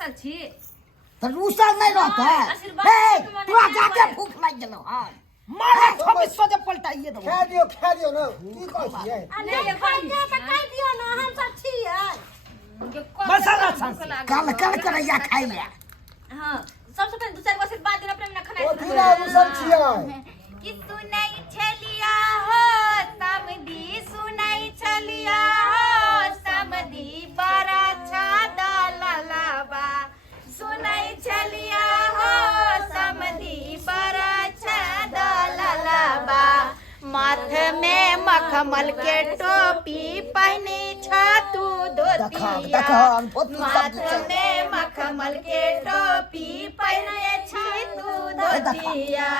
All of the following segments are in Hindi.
रूसल छी तो रूसल नहीं रहता है हे तोरा जाके भूख लग गेलो हां मारे थोड़ी सोचे पलटाइए दो खा दियो ना की कहै छियै नहीं खाई के तो कह दियो ना हम सब छियै मसाला कल करैया खाइ ले हां सबसे पहले दूसरे को सिर्फ बात दिन अपने में खाना ओ धीरा रूसल छियै कि सुनाई छलिया हो समधी सुनाई छलिया हो समधी बड़ा छादा ललाबा सुनाई छलिया हो समधी बड़ा छादा ललाबा माथे में मखमल के टोपी पहनी छातू धोतिया माथे में मखमल के टोपी पहने छातू धोतिया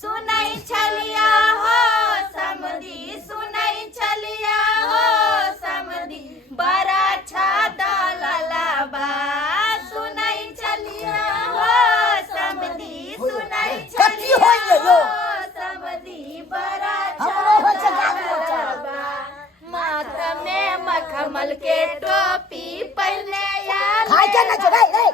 सुनाई छलिया हो समधी सुनाई छलिया हो समधी बड़ा छादा ललाबा सुनाई छलिया हो समधी सुनाई छलिया हो समधी बड़ा छादा ललाबा माथा में मखमल के टोपी पहने खाइ के ना चढ़ाई रे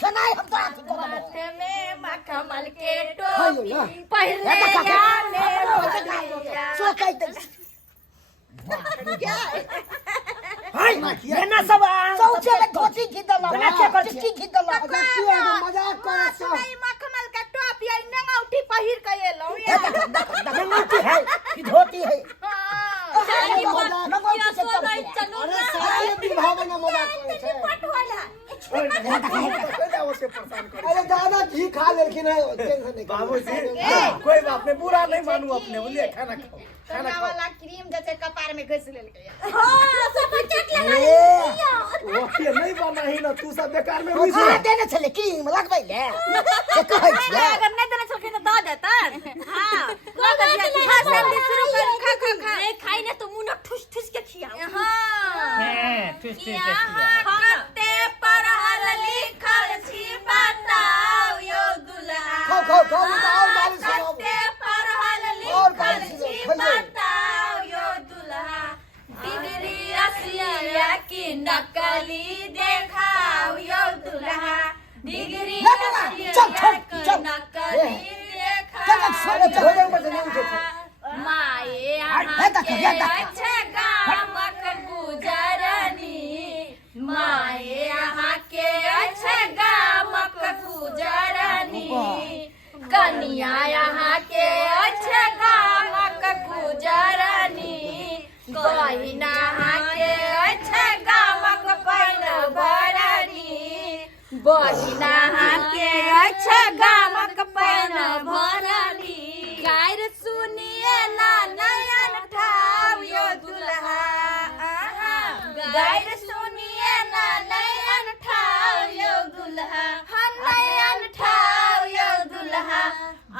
खनाई हम तोरा की को माथे में मखमल के टोपी पहने या सो कहि दे हाय ना सब सौचे में धोती खीदला चिट्ठी खीदला मजाक करे सब नहीं मखमल का टोपी आई नंगौटी पहिर के एलो नंगौटी है कि धोती है नंगौटी से तो अरे सारे विभाग में मजाक करे छै अरे ज्यादा घी खा लेकिन टेंशन नहीं बाबूजी कोई बात नहीं बुरा नहीं मानू अपने बोलिए खाना खाओ खाना वाला क्रीम जैसे कपार में घिस लेलकै हां सब चट लगा ओके नहीं बना ही ना तू सब बेकार में हुई छै देने छले क्रीम लगबै ले से कहै छै अगर नहीं देने छलकै त द देतन हां द दिया हां जल्दी शुरू कर खा नहीं खाई ने तो मुंह न ठुस ठुस के खियाओ हां ठुस ठुस के खियाओ खाते पढ़ल लिखल छी बताओ यो दुल्हा खाओ और बारिश सुनाओ खाते पढ़ल और लिखल बारिश छी सुनाओ बताओ यो दुल्हा डिग्री असलिया की नकली देखाओ यो दुल्हा डिग्री असलिया की नकली देखाओ माये अच्छा गामक गुजरनी माये यहाँ के अच्छा गामक गुजरनी कनिया यहाँ के अच्छा गामक गुजरनी गहिना यहाँ के अच्छा गामक पैन भरनी बहिना यहाँ के अच्छा गामक पैन भरनी गायर सुनिए ना नयन ठाव यो दुल्हा गायर सुनिए ना नयन ठाव यो दुल्हा नयन ठाव यो दुल्हा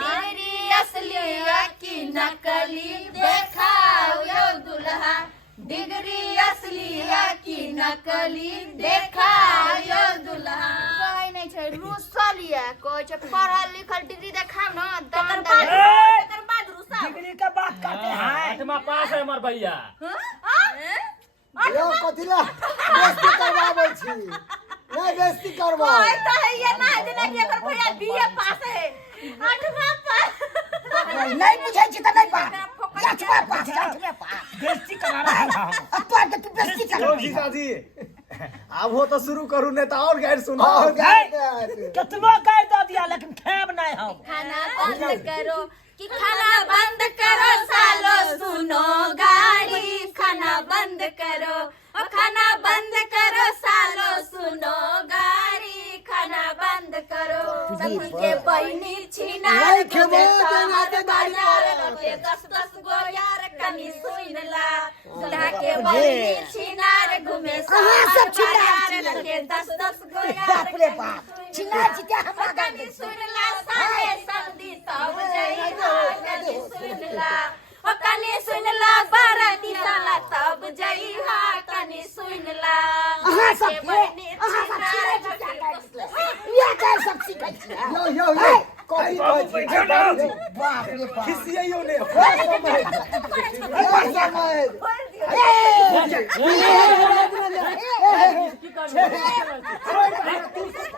डिग्री असलिया की नकली देखाओ यो दुल्हा डिग्री असलिया की नकली देखाओ यो दुल्हा कोई नहीं छै रूसल ये कोई छै पढ़ल लिखल डिग्री देखाओ ना तकर बाद रूसल डिग्री के बात करते हैं 8वां पास है हमर भैया यो कथिला बेइज्जती करबाबै छी नहीं बेइज्जती करबा कोई तो है ये ना देना कि एकर भैया बीए पास है 8वां पास नहीं बुझै छी त नहीं पा 8वां पास 8वें पास बेइज्जती करा रहा है अब तो आके तू बेइज्जती कर तो जीजाजी अब हो तो शुरू करू नहीं तो और गाइड सुनो कितनो कह दो दिया लेकिन खेब नहीं हम खाना बंद करो कि खाना बंद करो सालो सुनो गाड़ी खाना बंद करो खाना बंद करो सालो सुनो गाड़ी खाना बंद करो सखी के बहिनी छीना के 10 गो यार कनी सुन ला दुल्हा के बहिनी छीनार घूमे सब छीनार के 10 गो यार बाप रे बाप छिना छिटा हमरा कनी सुन ला सारे समधी तब जई कनी सुन ला ओ कनी सुन ला बाराती साला तब जई हा कनी सुन ला अहाँ सब ये क्या सब सीखै छी यो कथी कहै छी बाप रे बाप खिसियो ने समझ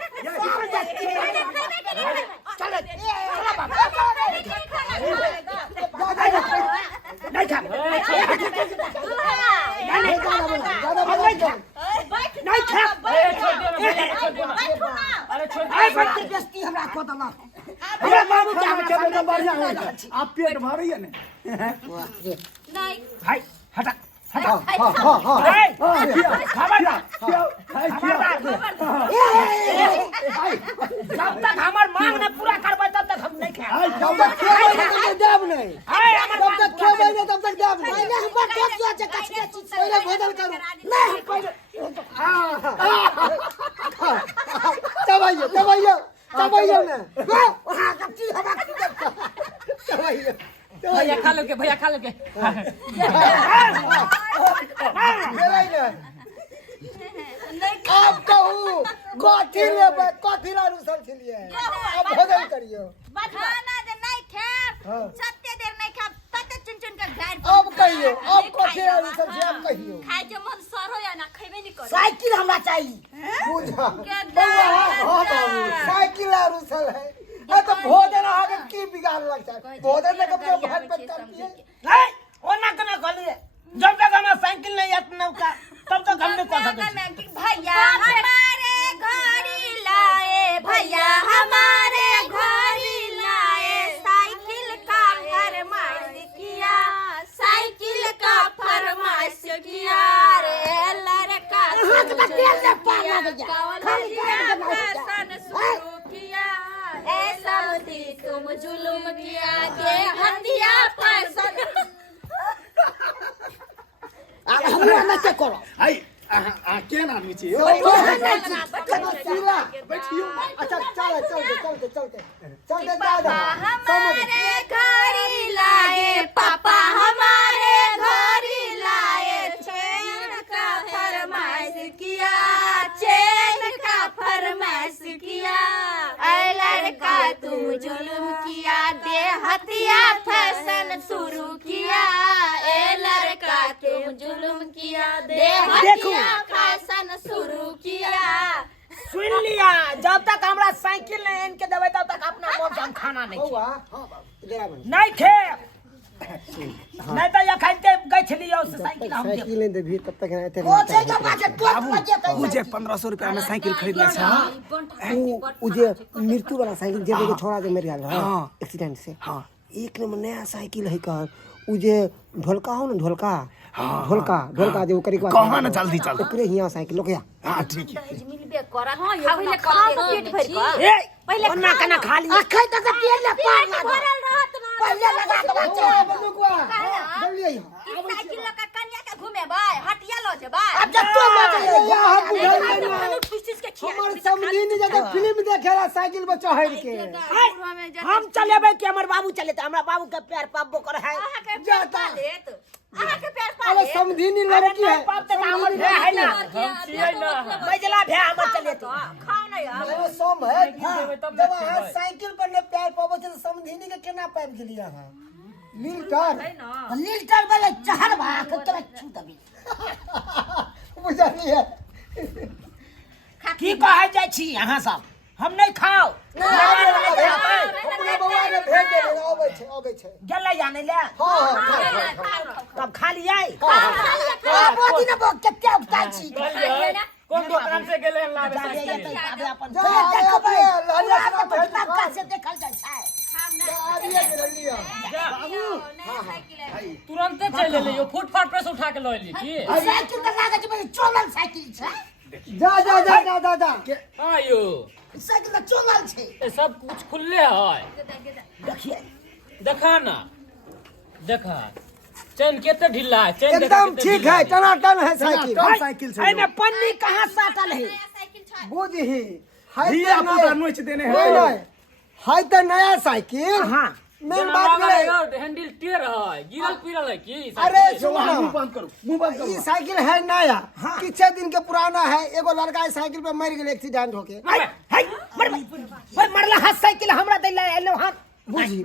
बैठे अरे छोड़ दियो ना भैया, छोड़ दियो ना। अरे छोड़ आई दियो ना। बच्चे बेइज्जती हमरा को दला हमरा बाबू के खेले तो बढ़िया है आप पेट भरी है ना नहीं भाई हटा हां हां हां ए, खबर जब तक हमार मांग न पूरा करबै तब तक हम नहीं खाए जब तक खेबे देब नहीं जब तक खेबे नहीं तब तक देब नहीं पहले हम बात किया जे कछिया चीज से पहले भोजन करो नहीं हम पहले दबाइए ना वहां का चीज हवा दबाइए भैया खा लो के, भैया खा लो के। दबाइए ना आप कहूँ कथी लेबै कथी ला रुसल छलिए अब भोजन करियो खाना जे नहीं खाब हाँ। जते देर नहीं खाब तते चुन चुन के गाड़ अब कहियो अब कथी ला रुसल छी अब कहियो खाए के मन सर हो या ना खइबे नहीं कर साइकिल हमरा चाहिए बुझा के हां बाबू साइकिल ला रुसल है तो भोजन आगे की बिगाड़ लगता है भोजन में कब भात पेट करती है नहीं ओना कना कहलिए जब तक हमारा साइकिल नहीं आत नौका तब तक हम नहीं कर सकते भैया हमारे घड़ी लाए भैया हमारे घड़ी लाए साइकिल का फरमाइश किया साइकिल का फरमाइश किया रे लड़का तेल ले पार लग गया कवलिया फैशन शुरू किया ए सऊदी तुम जुल्म किया के हंदिया फैशन अब हमरा न से करो आई केन आदमी छी यो सीला बैठियो अच्छा चलते दादा हमारे घड़ी लाए पापा हमारे घड़ी लाए चैन का फरमाइश किया चैन का फरमाइश किया ऐ लड़का तुम जुल्म किया दे हथिया फैशन शुरू किया ए लड़का तुम जुल्म किया दे हथिया फैशन शुरू किया सुन लिया जब तक हमरा साइकिल नहीं इनके देवे तब तक अपना मन से हम खाना नहीं हुआ हां बाबू जरा बन नहीं खे नहीं तो या खाइते गई छली उस साइकिल हम दे साइकिल नहीं देबी तब तक नहीं वो छै जो बाजे तो बजे तो मुझे 1500 रुपया में साइकिल खरीद ले छा उ जे मृत्यु वाला साइकिल जे के छोड़ा दे मेरे हाल हाँ। एक्सीडेंट से हाँ। एक नंबर नया साइकिल है कर उ जे ढोलका हो ना ढोलका ढोलका जो करी के कहाँ ना जल्दी चल ओकरे हिया साइकिल लोग हां ठीक है मिलबे कर हां यो पहिले खाओ तो पेट भर के ए पहिले ओना कना खा लिया अखै तक तेल ले पार लगा भरल रहत ना पहले लगा दो बच्चे जल्दी आई साइकिल लगा कन्या के घुमेबै हटिया लो जेबै अब जब तो बचे हम बुझाई नहीं खुशी के खिया हमर समझी नहीं जगह फिल्म देखेला साइकिल पर चढ़ के हम चलेबै कि हमर बाबू चलेते हमरा बाबू के पैर पाबो कर है जाता लेत आहा के पैर पा अरे समझी नहीं लड़की है पाप ते हमर भे है ना हम छियै ना। बैजला भे हमर चलेते खाओ ना यार अरे सम है देबै तब जब ना अहाँ खेबै। साइकिल पर ने पैर पाबो छै समझी नहीं के केना पाबि गेलिए अहाँ लीटर लीटर वाले चहर भा के तोरा छू दबी बुझलिए की कहै जाइ छी अहाँ सब हम नहीं खाओ अपना बउआ के भेज दे आबै छै गेलै जाने ले हां तब खा लियै खा बाबू दिन बो कते उगता छी कौन दुकान से गेले लाबे जाबे साइकिल? एतै आबे अपन जा, देखबै आबे, लहरिया पूरा के भेज तो दिहऽ। से देखल जाइ छै आबिए गेलिए तुरंते चल ले यो फुटपाथ पे से उठा के लऽ ली की साइकिल त लागे छै चलल साइकिल छै जा हां यो साइकिल त चलल छै ए सब कुछ खुलले है। देखिए देखा ना देखा चैन केते ढीला है चैन देखा एकदम केते ठीक ढीला है टनाटन है साइकिल कम साइकिल से एमे पन्नी कहां साटल है साइकिल छ बुझही ही है आपको नोच देने नहीं हैं नहीं है तो नया साइकिल हां मेन बात है हैंडल टेढ़ है गिरल पिरल है की अरे मुंह सुनो बंद करो मुंह बंद ये करो साइकिल है नया किछ दिन के पुराना है एगो लड़का इस साइकिल पे मर गेल एक्सीडेंट होके मरला हाथ साइकिल हमरा दै ले एलो हाथ बुझी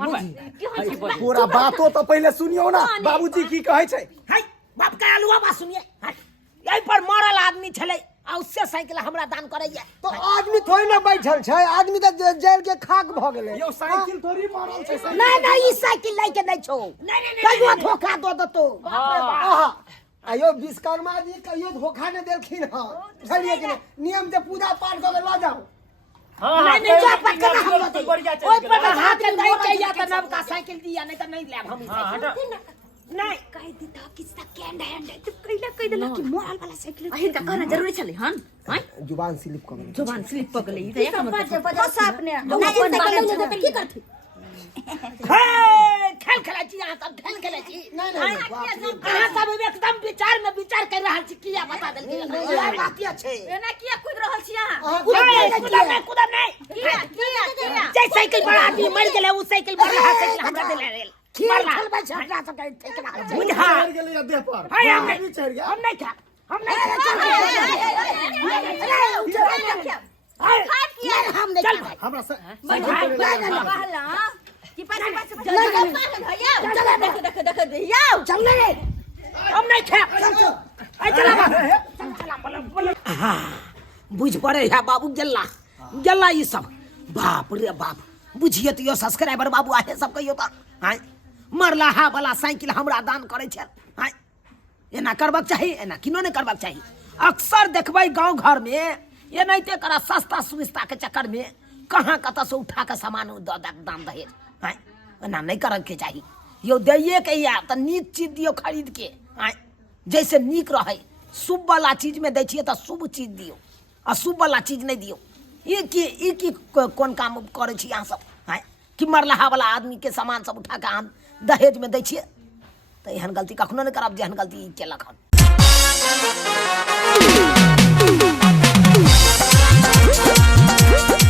पूरा बातो तो पहले सुनियो ना बाबूजी की कहै छै हाय बाप का अलुआ बा सुनिए यही पर मरल आदमी छले आ उससे साइकिल हमरा दान करैया तो आदमी थोड़ी ना बैठल छै आदमी तो जेल के खाक भ गेलै यो साइकिल थोड़ी मारल छै नहीं नहीं ई साइकिल लै के नहीं छौ नहीं नहीं कहियो धोखा दो दतो आहा आयो विश्वकर्मा जी कहियो धोखा न देलखिन हां बुझलिए कि नहीं नियम से पूजा पाठ कर ल जाओ हाँ नहीं नहीं जा पक्का ना हम तो बढ़िया चल ओए पर गेल। हाथ के नहीं चाहिए तो नवका साइकिल दिया नहीं तो नहीं लेब हम हाँ हटा नहीं कह दी था किसका कैंड है तो कह देला कि मोरल वाला साइकिल अहिन का कहना जरूरी छले हन हैं जुबान स्लिप कर गई जुबान स्लिप पक गई त एक मतलब बस अपने की करथि हे खेल खेला छी यहां सब खेल खेला छी नहीं नहीं अहाँ सब एकदम विचार में विचार कर रहल छी किया बता देल यार बातिया छे एना किया कूद रहल छी अहाँ कूदम नहीं किया जे साइकिल पर आदमी मर गेले उ साइकिल पर रहा साइकिल हमरा देले रेल मरला खेलबै छै हमरा सब के ठेकना बुझा चढ़ गेलै या देह पर हाय हम भी चढ़ गया हम नहीं खा हम नहीं हम नहीं चल भाई हमरा से कहला कि पाछे देख भैया चल रे हम नहीं खा आई चला बुझ पड़े है बाबू गल्ला गल्ला ये सब बाप रे बाप बुझिए तो यो सब्सक्राइबर बाबू आहे सब कहियो त हाय मरला हा वाला साइकिल हमरा दान करे छै हाय एना करबाक चाही एना किनो नहीं करबाक चाही अक्सर देखबै गांव घर में ये नहीं ते करा सस्ता सुविस्ता के चक्कर में कहां कत से उठा के सामान दान दहेज हाय एना नहीं करे के चाही यो दैये के या त नीक चीज दियो खरीद के हाय जैसे नीक रहे शुभ वाला चीज में दै छिए त शुभ चीज दियो अशुभ वाला चीज नहीं दियो ये की कौन काम करे छी अहाँ सब हाय कि मरलाहा वाला आदमी के सामान सब उठा के हम दहेज में दै छिए त एहन गलती कखनो नहीं करब जेहन गलती केलक हन